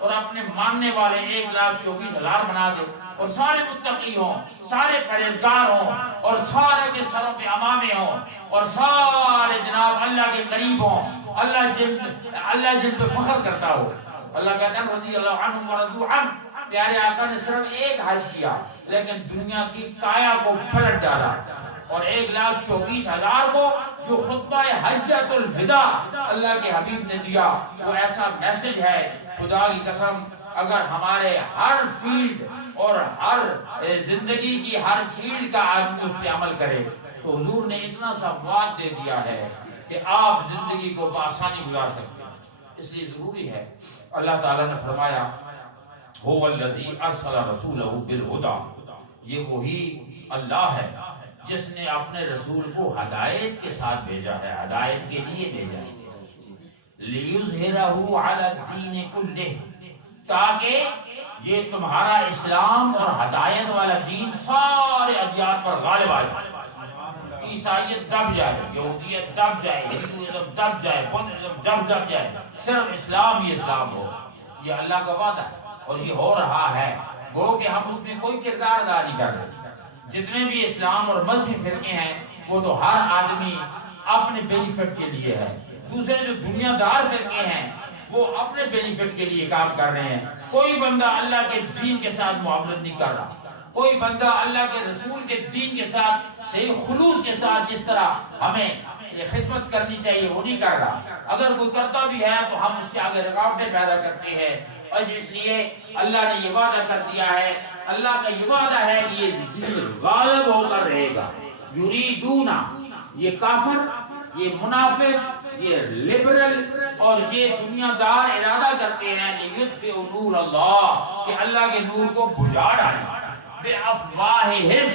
اور اپنے ماننے والے 1,24,000 بنا دے اور سارے متقی ہوں، سارے پرہیزگار ہوں اور سارے کے سروں پہ امامے ہوں اور سارے جناب اللہ کے قریب ہوں، اللہ جن پہ فخر کرتا ہو. اللہ کہتا ہے رضی اللہ عنہم ورضوا عنہ. پیارے آقا نے صرف ایک حج کیا لیکن دنیا کی کایا کو پلٹ ڈالا، اور 1,24,000 کو جو خطبہ حجۃ الوداع اللہ کے حبیب نے دیا، وہ ایسا میسج ہے خدا کی قسم. اگر ہمارے ہر فیلڈ اور ہر زندگی کی ہر فیلڈ کا آدمی اس پہ عمل کرے تو حضور نے اتنا سا مواد دے دیا ہے کہ آپ زندگی کو بآسانی گزار سکتے ہیں. اس لیے ضروری ہے. اللہ تعالیٰ نے فرمایا هو الذی ارسل رسولہ بالہدی، یہ وہی اللہ ہے جس نے اپنے رسول کو ہدایت کے ساتھ بھیجا ہے، ہدایت کے لیے بھیجا ہے. لِيُظْهِرَهُ عَلَى الدِّينِ كُلِّهِ، تاکہ یہ تمہارا اسلام اور ہدایت والا دین سارے ادیان پر غالب آئے. عیسائیت دب جائے، یہودیت دب جائے، ہندوازم دب جائے، بدھزم دب جائے، صرف اسلام ہی اسلام ہو. یہ اللہ کا وعدہ ہے اور یہ ہو رہا ہے. گو کہ ہم اس میں کوئی کردار ادا نہیں کر رہے. جتنے بھی اسلام اور مذہبی فرقے ہیں وہ تو ہر آدمی اپنے بینیفٹ کے لیے ہے. دوسرے جو دنیا دار فرقے ہیں وہ اپنے بینیفٹ کے لیے کام کر رہے ہیں. کوئی بندہ اللہ کے دین کے ساتھ معاملت نہیں کر رہا. کوئی بندہ اللہ کے رسول کے دین کے ساتھ صحیح خلوص کے ساتھ جس طرح ہمیں خدمت کرنی چاہیے وہ نہیں کر رہا. اگر کوئی کرتا بھی ہے تو ہم اس کے آگے رکاوٹیں پیدا کرتے ہیں. اس لیے اللہ نے یہ وعدہ کر دیا ہے، اللہ کا یہ وعدہ ہے کہ یہ دین غالب ہو کر رہے گا. یریدون، یہ کافر، یہ منافق، یہ لبرل اور یہ دنیا دار ارادہ کرتے ہیں لیطفئوا نور اللہ، کہ اللہ کے نور کو بجھا ڈالیں. بِأَفْوَاهِهِمْ،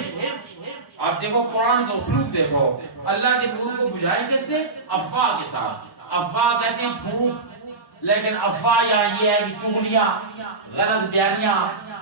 آپ دیکھو قرآن کا اسلوب دیکھو، اللہ کے نور کو بجھائے کس سے؟ افواہ کے ساتھ۔ افواہ کہتے ہیں پھوٹ، لیکن افواہ یہاں یہ ہے کہ چغلیاں، غلط بیانیاں،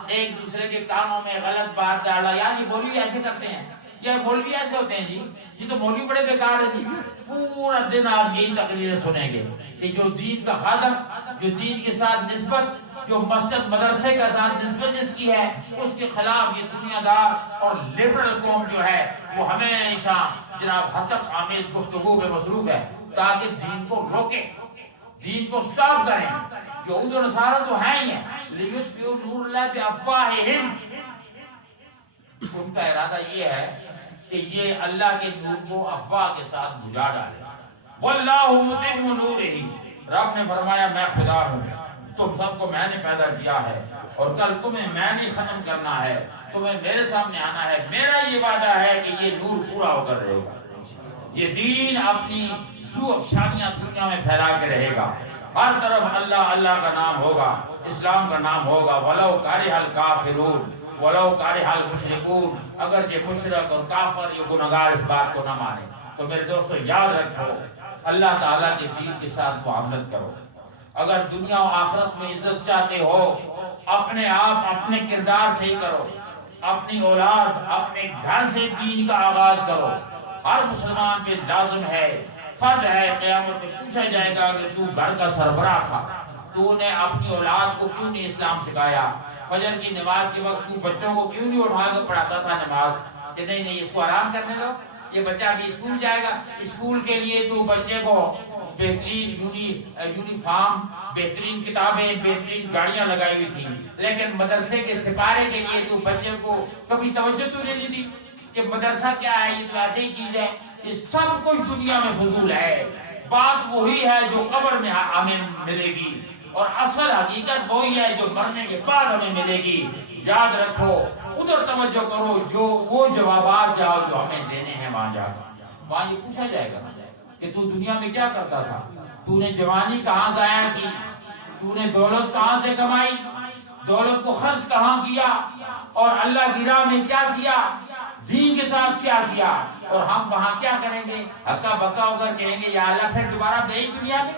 ایک دوسرے کے کانوں میں غلط بات ڈالا، یعنی مولوی ایسے کرتے ہیں، یہ مولوی ایسے ہوتے ہیں جی، یہ تو مولوی بڑے بیکار ہیں جی، پورا دن آپ یہی تقریریں سنیں گے کہ جو دین کا خادم، جو دین کے ساتھ نسبت، جو مسجد مدرسے کا ساتھ نسبت جس کی ہے، اس کے خلاف یہ دنیا دار اور لبرل قوم جو ہے وہ ہمیشہ جناب حتک آمیز گفتگو میں مصروف ہے تاکہ دین کو روکے، دین کو سٹاپ کریں۔ یہود و نصارہ تو ہیں ہی ہیں، لیطفئوا نور اللہ بافواہہم، ان کا ارادہ یہ ہے کہ یہ اللہ کے نور کو افواہ کے ساتھ بجھا ڈالے۔ واللہ متم نورہ، رب نے فرمایا میں خدا ہوں، تم سب کو میں نے پیدا کیا ہے اور کل تمہیں میں نے ختم کرنا ہے، تمہیں میرے سامنے آنا ہے، میرا یہ وعدہ ہے کہ یہ نور پورا ہو کر رہے گا، یہ دین اپنی سو افشانیاں دنیا میں پھیلا کے رہے گا، ہر طرف اللہ اللہ کا نام ہوگا، اسلام کا نام ہوگا، ولو کارہ الکافرون ولو کارہ المشرکون، اگرچہ مشرک اور کافر یہ گنہگار اس بات کو نہ مانے۔ تو میرے دوستو یاد رکھو، اللہ تعالیٰ کے دین کے ساتھ معاملت کرو، اگر دنیا و آخرت میں عزت چاہتے ہو اپنے آپ اپنے کردار سے ہی کرو، اپنی اولاد اپنے گھر سے دین کا آغاز کرو۔ ہر مسلمان پہ لازم ہے، فرض ہے، قیامت میں پوچھا جائے گا کہ تو گھر کا سربراہ تھا، تو نے اپنی اولاد کو کیوں نہیں اسلام سکھایا؟ فجر کی نماز کے وقت تو بچوں کو کیوں نہیں اٹھا کے پڑھاتا تھا نماز، کہ نہیں نہیں اس کو آرام کرنے دو، یہ بچہ ابھی اسکول جائے گا، اسکول کے لیے تو بچے کو بہترین یونیفارم، بہترین کتابیں، بہترین گاڑیاں لگائی ہوئی تھی، لیکن مدرسے کے سپارے کے لیے تو بچے کو کبھی توجہ تو نہیں دی کہ مدرسہ کیا ہے، یہ تو ایسے ہی چیز ہے۔ یہ سب کچھ دنیا میں فضول ہے، بات وہی ہے جو قبر میں ہمیں ملے گی، اور اصل حقیقت وہی ہے جو مرنے کے بعد ہمیں ملے گی۔ یاد رکھو، ادھر توجہ کرو، جو وہ جوابات جاؤ جو ہمیں دینے ہیں وہاں جا کر، وہاں یہ پوچھا جائے گا کہ تو دنیا میں کیا کرتا تھا، تو نے جوانی کہاں ضائع کی، تو نے دولت کہاں سے کمائی، دولت کو خرچ کہاں کیا، اور اللہ کی راہ میں کیا کیا، دین کے ساتھ کیا کیا، اور ہم وہاں کیا کریں گے؟ ہکا بکا ہو کر کہیں گے یا اللہ پھر دوبارہ نئی دنیا میں،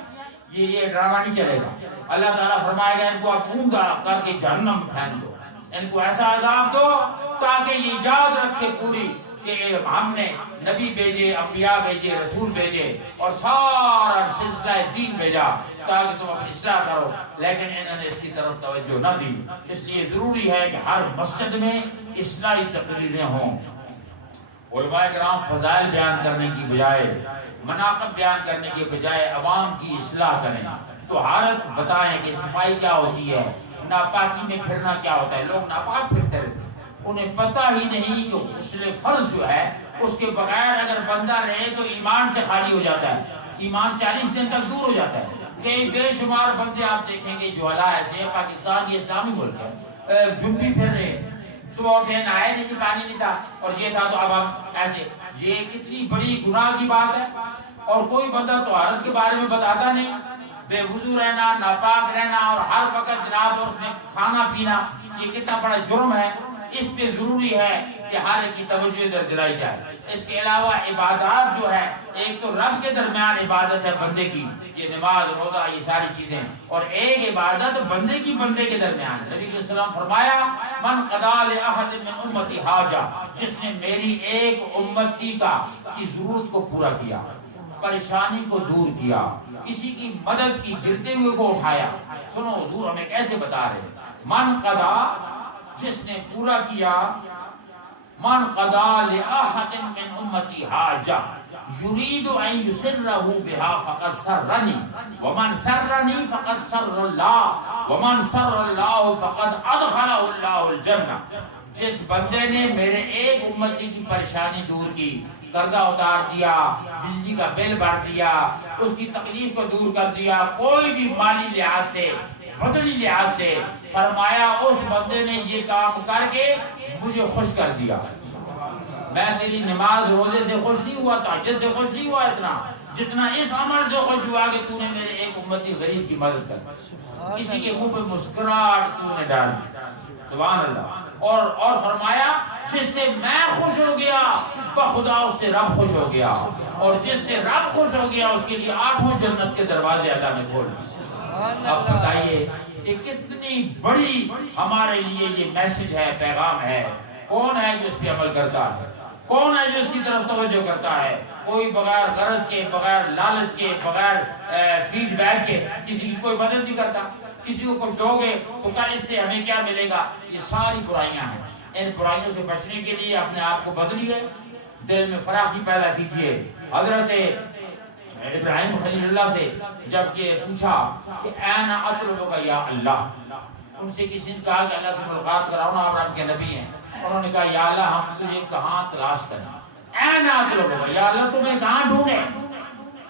یہ ڈرامہ نہیں چلے گا۔ اللہ تعالیٰ فرمائے گا ان کو آپ اونگا کر کے جہنم پھینک دو، ان کو ایسا عذاب دو تاکہ یہ یاد رکھے پوری کہ ہم نے نبی بھیجے، انبیاء بھیجے، رسول بھیجے، اور سارا سلسلہ دین بھیجا تاکہ تم اپنی اصلاح کرو، لیکن انہوں نے اس کی طرف توجہ نہ دی۔ اس لیے ضروری ہے کہ ہر مسجد میں اصلاحی تقریریں ہوں، علماء کرام فضائل بیان کرنے کی بجائے، مناقب بیان کرنے کی بجائے عوام کی اصلاح کریں، طہارت بتائیں کہ صفائی کیا ہوتی ہے، ناپاکی میں پھرنا کیا ہوتا ہے۔ لوگ ناپاک پھرتے رہتے ہیں، انہیں پتہ ہی نہیں کہ غسل فرض جو ہے اس کے بغیر اگر بندہ رہے تو ایمان سے خالی ہو جاتا ہے، ایمان 40 دن تک دور ہو جاتا ہے۔ کئی بے شمار بندے آپ دیکھیں گے جوہلا ایسے ہیں، پاکستان یہ اسلامی ملک ہے، جھنڈی پھر رہے ہیں، صبح اٹھے نہائے نہیں جی، پانی نہیں تھا اور یہ تھا تو اب ہم ایسے، یہ کتنی بڑی گناہ کی بات ہے۔ اور کوئی بندہ طہارت کے بارے میں بتاتا نہیں، بے وضو رہنا، ناپاک رہنا، اور ہر وقت جناب اس میں کھانا پینا، یہ کتنا بڑا جرم ہے۔ اس پہ ضروری ہے کہ ہر ایک کی توجہ ادھر دلائی جائے۔ اس کے علاوہ عبادات جو ہے، ایک تو رب کے درمیان عبادت ہے بندے کی، یہ نماز روزہ یہ ساری چیزیں، اور ایک عبادت بندے کی بندے کے درمیان۔ نبی علیہ السلام فرمایا من قضا لأحد من امتی حاجہ، جس نے میری ایک امتی کی ضرورت کو پورا کیا، پریشانی کو دور کیا، کسی کی مدد کی، گرتے ہوئے کو اٹھایا۔ سنو حضور ہمیں کیسے بتا رہے ہیں، من قضا، جس نے پورا کیا، من قضا لأحد من امتی حاجہ یرید ان یسرہ بہا فقد سرنی ومن سرنی فقد سر اللہ ومن سر اللہ فقد ادخلہ اللہ الجنہ۔ جس بندے نے میرے ایک امتی کی پریشانی دور کی، قرضہ اتار دیا، بجلی کا بل بھر دیا، اس کی تکلیف کو دور کر دیا، کوئی بھی مالی لحاظ سے، بدنی لحاظ سے، فرمایا اس بندے نے یہ کام کر کے مجھے خوش کر دیا۔ میں تیری نماز روزے سے خوش نہیں ہوا، تہجد سے خوش نہیں ہوا اتنا، جتنا اس عمل سے خوش ہوا کہ تو نے میرے ایک امتی غریب کی مدد کر، کسی کے منہ پہ مسکراہٹ تو نے ڈال دی، سبحان اللہ۔ اور فرمایا جس سے میں خوش ہو گیا بخدا اس سے رب خوش ہو گیا، اور جس سے رب خوش ہو گیا اس کے لیے 8 جنت کے دروازے اللہ نے کھول دیے۔ اب بتائیے کہ کتنی بڑی ہمارے لیے یہ میسج ہے، پیغام ہے۔ کون ہے جو اس پہ عمل کرتا ہے؟ کون ہے جو اس کی طرف توجہ کرتا ہے؟ کوئی بغیر غرض کے، بغیر لالچ کے، بغیر فیڈ بیک کے کسی کی کوئی مدد نہیں کرتا۔ کسی کو کچھ دو گے تو کل اس سے ہمیں کیا ملے گا؟ یہ ساری برائیاں ہیں۔ ان برائیوں سے بچنے کے لیے اپنے آپ کو بدلیے، دل میں فراخی پیدا کیجیے۔ حضرت ابراہیم خلیل اللہ سے جب یہ پوچھا کہ این اطلبک یا اللہ، ان سے کسی نے کہا کہ اللہ سے ملاقات کراؤ نا، آپ رب کے نبی ہیں۔ انہوں نے کہا یا اللہ ہم تجھے کہاں تلاش کریں، این اطلبک یا اللہ تمہیں کہاں ڈھونڈیں؟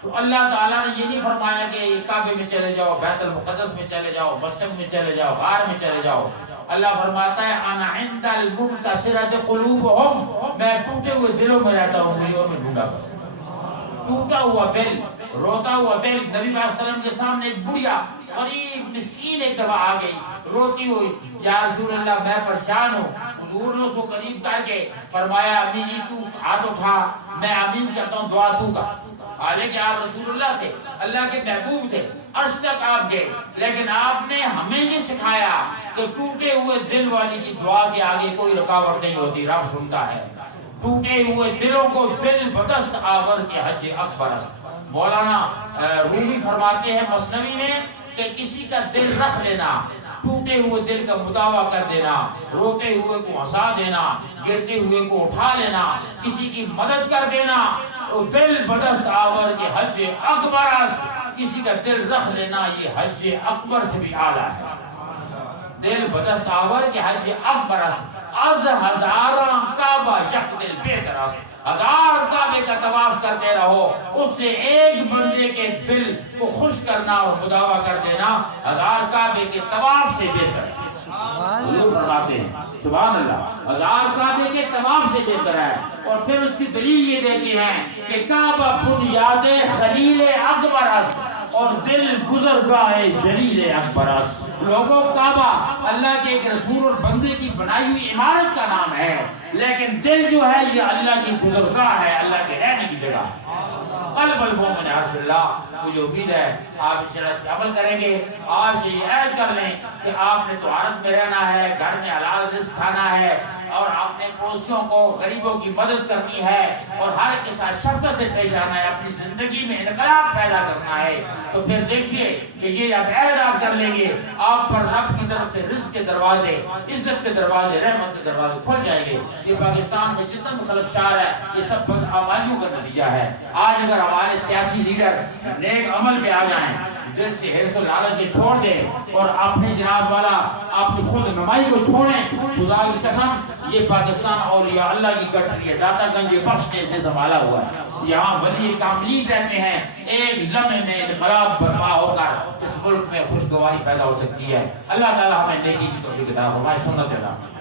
تو اللہ تعالیٰ نے یہ نہیں فرمایا کہ کعبے میں چلے جاؤ، بیت المقدس میں چلے جاؤ، مسجد میں چلے جاؤ، غار میں چلے جاؤ۔ اللہ فرماتا ہے انا عند المنکسرۃ قلوبہم، میں ٹوٹے ہوئے دلوں میں رہتا ہوں، مجھے اور میں ڈھونڈا کروں۔ ٹوٹا ہوا دل، روتا ہوا دل۔ نبی صلی اللہ علیہ وسلم کے سامنے ایک بڑھیا غریب مسکین ایک دفعہ آ گئی روتی ہوئی، یا رسول اللہ میں پریشان ہوں۔ حضور نے اس کو قریب کر کے فرمایا امی جی تو ہاتھ اٹھا، میں آمین کہتا ہوں، دعا تو کا۔ حالانکہ آپ رسول اللہ تھے، اللہ کے محبوب تھے، عرش تک آپ گئے، لیکن آپ نے ہمیں یہ سکھایا کہ ٹوٹے ہوئے دل والی کی دعا کے آگے کوئی رکاوٹ نہیں ہوتی، رب سنتا ہے۔ ٹوٹے ہوئے دلوں کو دل بدست آور کے حج اکبر است۔ مولانا رومی فرماتے ہیں مثنوی میں کہ کسی کا دل رکھ لینا، ٹوٹے ہوئے دل کا مداوع کر دینا، روتے ہوئے کو ہنسا دینا، گرتے ہوئے کو اٹھا لینا، کسی کی مدد کر دینا، دل بدست آور کے حج اکبر است۔ کسی کا دل رکھ لینا یہ حج اکبر سے بھی اعلیٰ ہے۔ دل بدست آور کے حج اکبر است، از ہزاراں کعبہ یک دل بہتر است۔ 1000 کعبے کا طواف کرتے رہو، اس سے ایک بندے کے دل کو خوش کرنا اور مداوع کر دینا 1000 کعبے کے طواف سے بہتر ہے۔ حضور فرماتے ہیں سبحان اللہ، 1000 کعبے کے طواف سے بہتر ہے۔ اور پھر اس کی دلیل یہ دیتی ہیں کہ کعبہ بنیاد خلیل اکبر است اور دل گزرگاہ جلیل اکبر است۔ لوگوں کعبہ اللہ کے ایک رسول اور بندے کی بنائی ہوئی عمارت کا نام ہے، لیکن دل جو ہے یہ اللہ کی گزرگاہ ہے، اللہ کے رہنے کی جگہ ہے۔ قلب المومن عرش اللہ، مجھے امید ہے آپ انشاءاللہ اس پہ عمل کریں گے۔ آج سے یہ عہد کر لیں کہ آپ نے طہارت میں رہنا ہے، گھر میں حلال رزق کھانا ہے، اور آپ نے پڑوسیوں کو غریبوں کی مدد کرنی ہے، اور ہر ایک کے ساتھ شفقت سے پیش آنا ہے، اپنی زندگی میں انقلاب پیدا کرنا ہے۔ تو پھر دیکھیے کہ یہ جب عہد آپ کر لیں گے، آپ پر رب کی طرف سے رزق کے دروازے، عزت کے دروازے، رحمت کے دروازے کھل جائیں گے۔ یہ پاکستان میں جتنا مخالف شعر ہے یہ سب بدعمالیوں کا نتیجہ ہے۔ آج اگر ہمارے سیاسی لیڈر نیک عمل پہ آ جائیں، دل سے حرص و لالچ سے چھوڑ دیں، اور اپنے جناب والا اپنی خود نمائی کو چھوڑیں، خدا کی قسم یہ پاکستان اولیاء اللہ کی گٹری ہے، داتا گنج بخشنے سے سنبھالا ہوا ہے۔ یہاں ولی کاملین رہتے ہیں، ایک لمحے میں انقلاب برپا ہو کر اس ملک میں خوشگواری پیدا ہو سکتی ہے۔ اللہ تعالی ہمیں نیکی کی توفیق عطا فرمائے۔ سنت اللہ۔